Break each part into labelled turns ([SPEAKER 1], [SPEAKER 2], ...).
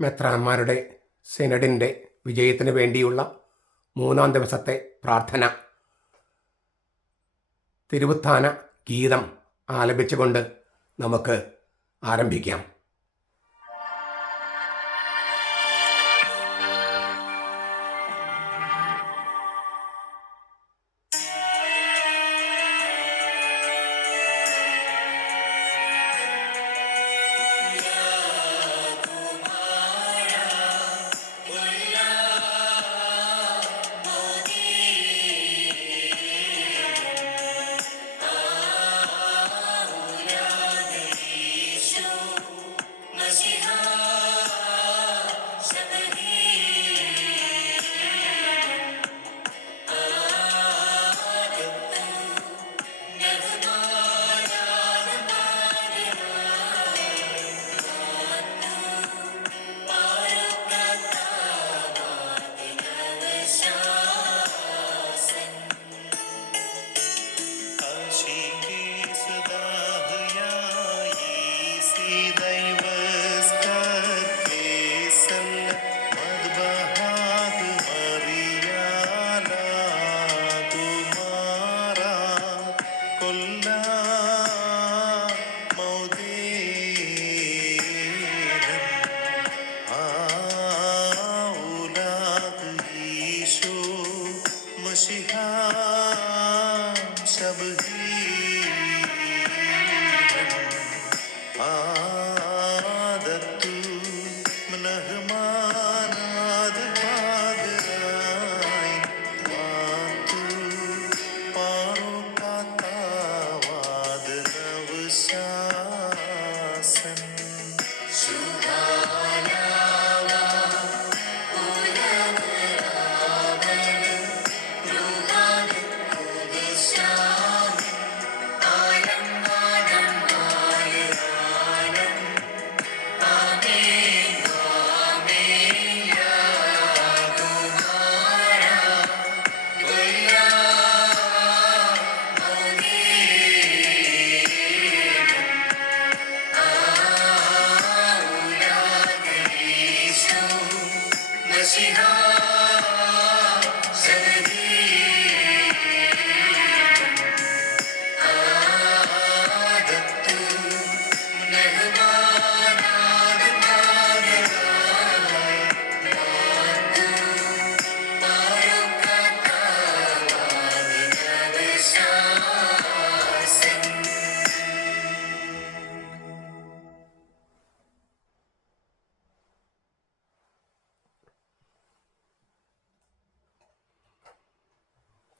[SPEAKER 1] മെത്രാന്മാരുടെ സെനഡിന്റെ വിജയത്തിന് വേണ്ടിയുള്ള മൂന്നാം ദിവസത്തെ പ്രാർത്ഥന. തിരുവുത്ഥാന ഗീതം ആലപിച്ചുകൊണ്ട് നമുക്ക് ആരംഭിക്കാം.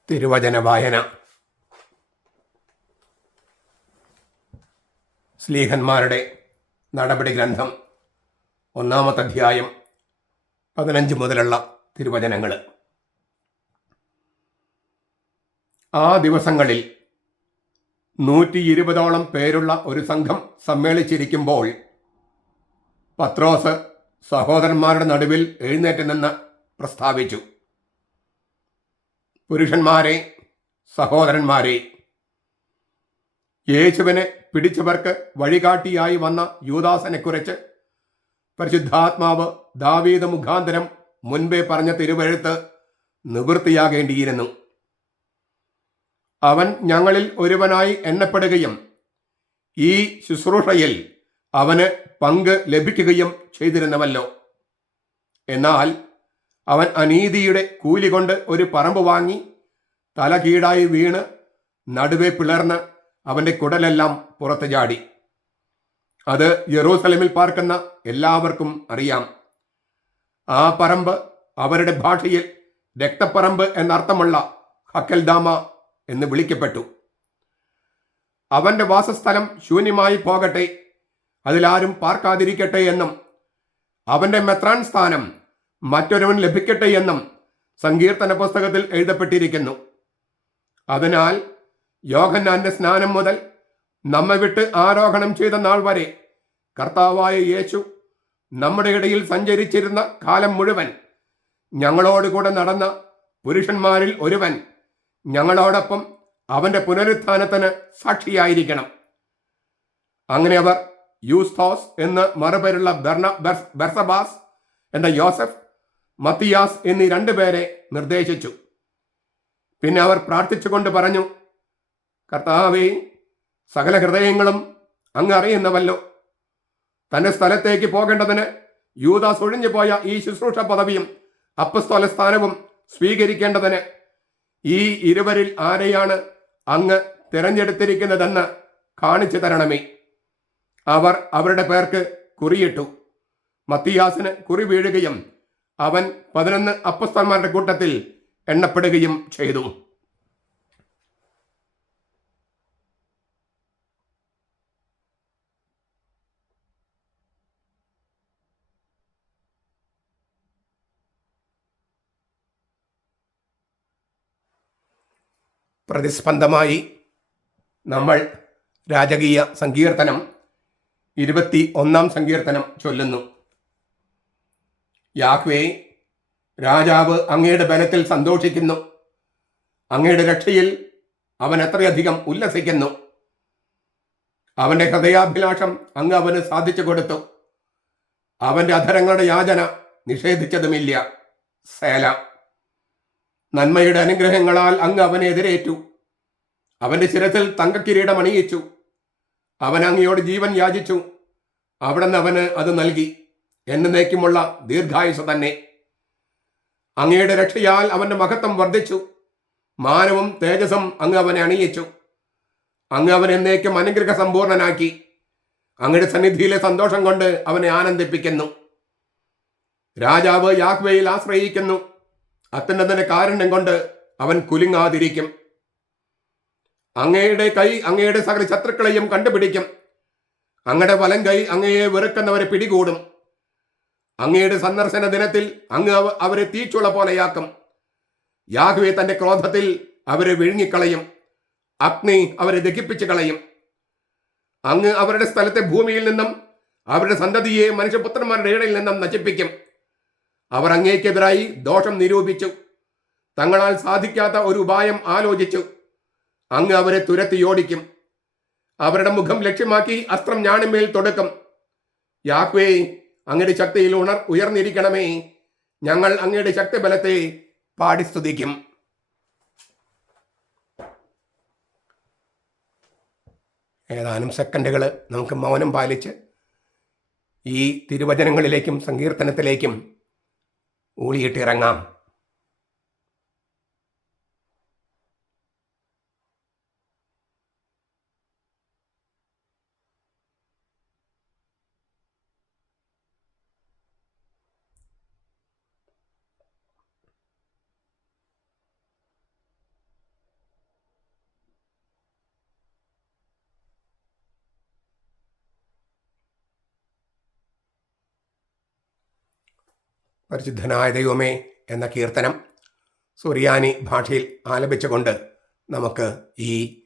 [SPEAKER 1] തിരുവചന വായന സ്ലീഹന്മാരുടെ നടപടി ഗ്രന്ഥം ഒന്നാമത്തെ അധ്യായം പതിനഞ്ച് മുതലുള്ള തിരുവചനങ്ങൾ. ആ ദിവസങ്ങളിൽ നൂറ്റി ഇരുപതോളം പേരുള്ള ഒരു സംഘം സമ്മേളിച്ചിരിക്കുമ്പോൾ പത്രോസ് സഹോദരന്മാരുടെ നടുവിൽ എഴുന്നേറ്റ് നിന്ന് പ്രസ്താവിച്ചു. പുരുഷന്മാരെ സഹോദരന്മാരെ യേശുവിനെ പിടിച്ചവർക്ക് വഴികാട്ടിയായി വന്ന യൂദാസനെക്കുറിച്ച് പരിശുദ്ധാത്മാവ് ദാവീദ് മുഖാന്തരം മുൻപേ പറഞ്ഞ തിരുവഴുത്ത് നിവൃത്തിയാകേണ്ടിയിരുന്നു. അവൻ ഞങ്ങളിൽ ഒരുവനായി എണ്ണപ്പെടുകയും ഈ ശുശ്രൂഷയിൽ അവന് പങ്ക് ലഭിക്കുകയും ചെയ്തിരുന്നവല്ലോ. എന്നാൽ അവൻ അനീതിയുടെ കൂലി കൊണ്ട് ഒരു പറമ്പ് വാങ്ങി തല കീടായി വീണ് നടുവെ പിളർന്ന് അവന്റെ കുടലെല്ലാം പുറത്തു ചാടി. അത് യെറൂസലമിൽ പാർക്കുന്ന എല്ലാവർക്കും അറിയാം. ആ പറമ്പ് അവരുടെ ഭാഷയിൽ രക്തപ്പറമ്പ് എന്നർത്ഥമുള്ള ഹക്കൽദാമ എന്ന് വിളിക്കപ്പെട്ടു. അവന്റെ വാസസ്ഥലം ശൂന്യമായി പോകട്ടെ അതിലാരും പാർക്കാതിരിക്കട്ടെ എന്നും അവന്റെ മെത്രാൻ സ്ഥാനം മറ്റൊരുവൻ ലഭിക്കട്ടെ എന്നും സങ്കീർത്തന പുസ്തകത്തിൽ എഴുതപ്പെട്ടിരിക്കുന്നു. അതിനാൽ യോഹന്നാന്റെ സ്നാനം മുതൽ നമ്മെ വിട്ട് ആരോഹണം ചെയ്ത നാൾ വരെ കർത്താവായ യേശു നമ്മുടെ ഇടയിൽ സഞ്ചരിച്ചിരുന്ന കാലം മുഴുവൻ ഞങ്ങളോടുകൂടെ നടന്ന പുരുഷന്മാരിൽ ഒരുവൻ ഞങ്ങളോടൊപ്പം അവന്റെ പുനരുത്ഥാനത്തിന് സാക്ഷിയായിരിക്കണം. അങ്ങനെ അവർ യൂസ്തോസ് എന്ന് മറുപേരുള്ള ബെർണ ബെർസ്- ബെർസബാസ്
[SPEAKER 2] എന്ന യോസഫ് മത്തിയാസ് എന്നീ രണ്ടുപേരെ നിർദ്ദേശിച്ചു. പിന്നെ അവർ പ്രാർത്ഥിച്ചുകൊണ്ട് പറഞ്ഞു കർത്താവേ സകല ഹൃദയങ്ങളും അങ്ങ് അറിയുന്നവല്ലോ. തന്റെ സ്ഥലത്തേക്ക് പോകേണ്ടതിന് യൂദാസ് ഒഴിഞ്ഞു പോയ ഈ ശുശ്രൂഷ പദവിയും അപ്പസ്തോല സ്ഥാനവും സ്വീകരിക്കേണ്ടതിന് ഈ ഇരുവരിൽ ആരെയാണ് അങ്ങ് തിരഞ്ഞെടുത്തിരിക്കുന്നതെന്ന് കാണിച്ചു തരണമേ. അവർ അവരുടെ പേർക്ക് കുറിയിട്ടു. മത്തിയാസിന് കുറി വീഴുകയും അവൻ പതിനൊന്ന് അപ്പസ്തന്മാരുടെ കൂട്ടത്തിൽ എണ്ണപ്പെടുകയും ചെയ്തു. പ്രതിസ്പന്ദമായി നമ്മൾ രാജകീയ സങ്കീർത്തനം ഇരുപത്തി ഒന്നാം സങ്കീർത്തനം ചൊല്ലുന്നു. യാഹ്വേ രാജാവ് അങ്ങയുടെ ബലത്തിൽ സന്തോഷിക്കുന്നു. അങ്ങയുടെ രക്ഷയിൽ അവൻ എത്രയധികം ഉല്ലസിക്കുന്നു. അവന്റെ ഹൃദയാഭിലാഷം അങ്ങ് അവന് സാധിച്ചു കൊടുത്തു. അവന്റെ അധരങ്ങളുടെ യാചന നിഷേധിച്ചതുമില്ല. സേല. നന്മയുടെ അനുഗ്രഹങ്ങളാൽ അങ്ങ് അവനെ എതിരേറ്റു. അവന്റെ ശിരത്തിൽ തങ്കക്കിരീടം അണിയിച്ചു അവൻ അങ്ങയോട് ജീവൻ യാചിച്ചു. അവിടെ നിന്ന് അവന് അത് നൽകി. എന്നേക്കുമുള്ള ദീർഘായുസ തന്നെ. അങ്ങയുടെ രക്ഷയാൽ അവന്റെ മഹത്വം വർദ്ധിച്ചു. മാനവും തേജസ്സും അങ്ങ് അവനെ അണിയിച്ചു. അങ്ങ് അവൻ എന്നേക്കും അനുഗ്രഹ സമ്പൂർണനാക്കി അങ്ങയുടെ സന്നിധിയിലെ സന്തോഷം കൊണ്ട് അവനെ ആനന്ദിപ്പിക്കുന്നു. രാജാവ് യാഹ്വയിൽ ആശ്രയിക്കുന്നു. അത്യുന്നതന്റെ കാരുണ്യം കൊണ്ട് അവൻ കുലുങ്ങാതിരിക്കും. അങ്ങയുടെ കൈ അങ്ങയുടെ സകല ശത്രുക്കളെയും കണ്ടുപിടിക്കും. അങ്ങയുടെ വലം കൈ അങ്ങയെ വെറുക്കുന്നവരെ പിടികൂടും. അങ്ങയുടെ സന്ദർശന ദിനത്തിൽ അങ്ങ് അവരെ തീച്ചുള പോലെയാക്കും യാഹുവെ തന്റെ ക്രോധത്തിൽ അവരെ വിഴുങ്ങിക്കളയും. അഗ്നി അവരെ ദഹിപ്പിച്ചു കളയും. അങ്ങ് അവരുടെ സ്ഥലത്തെ ഭൂമിയിൽ നിന്നും അവരുടെ സന്തതിയെ മനുഷ്യപുത്രന്മാരുടെ ഇടയിൽ നിന്നും നശിപ്പിക്കും. അവർ അങ്ങേക്കെതിരായി ദോഷം നിരൂപിച്ചു. തങ്ങളാൽ സാധിക്കാത്ത ഒരു ഉപായം ആലോചിച്ചു. അങ്ങ് അവരെ തുരത്തിയോടിക്കും അവരുടെ മുഖം ലക്ഷ്യമാക്കി അസ്ത്രം ഞാണിന്മേൽ തൊടുക്കും. യാഹ്വേ അങ്ങയുടെ ശക്തിയിൽ ഉണർ ഉയർന്നിരിക്കണമേ. ഞങ്ങൾ അങ്ങയുടെ ശക്തിബലത്തെ പാടി സ്തുതിക്കും. ഏതാനും സെക്കൻഡുകൾ നമുക്ക് മൗനം പാലിച്ച് ഈ തിരുവചനങ്ങളിലേക്കും സങ്കീർത്തനത്തിലേക്കും ഊളിയിട്ടിറങ്ങാം പരിശുദ്ധനായ ദൈവമേ എന്ന കീർത്തനം സുറിയാനി ഭാഷയിൽ ആലപിച്ചുകൊണ്ട് നമുക്ക് ഈ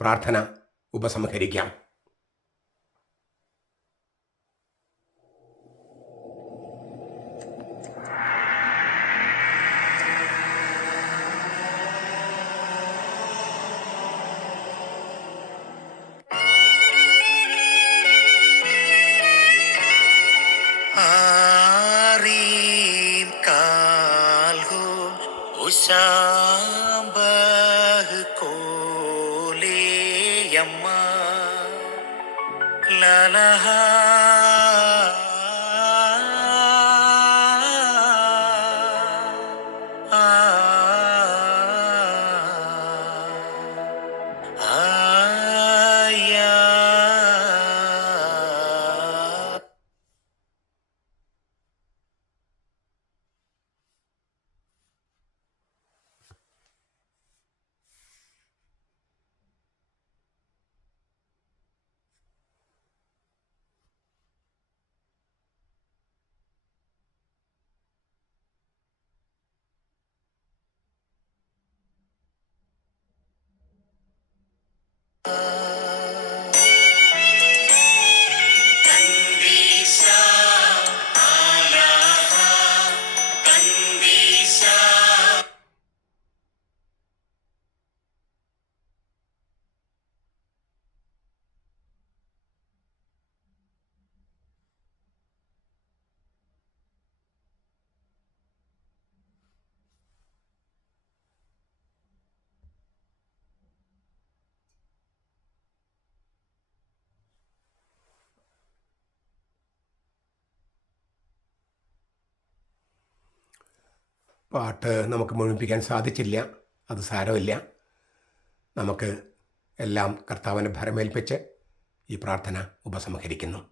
[SPEAKER 2] പ്രാർത്ഥന ഉപസംഹരിക്കാം.
[SPEAKER 1] அம்மா. லலஹா. Uh...
[SPEAKER 2] പാട്ട് നമുക്ക് മുഴുമിപ്പിക്കാൻ സാധിച്ചില്ല. അത് സാരമില്ല. നമുക്ക് എല്ലാം കർത്താവിനെ ഭരമേൽപ്പിച്ച് ഈ പ്രാർത്ഥന ഉപസംഹരിക്കുന്നു.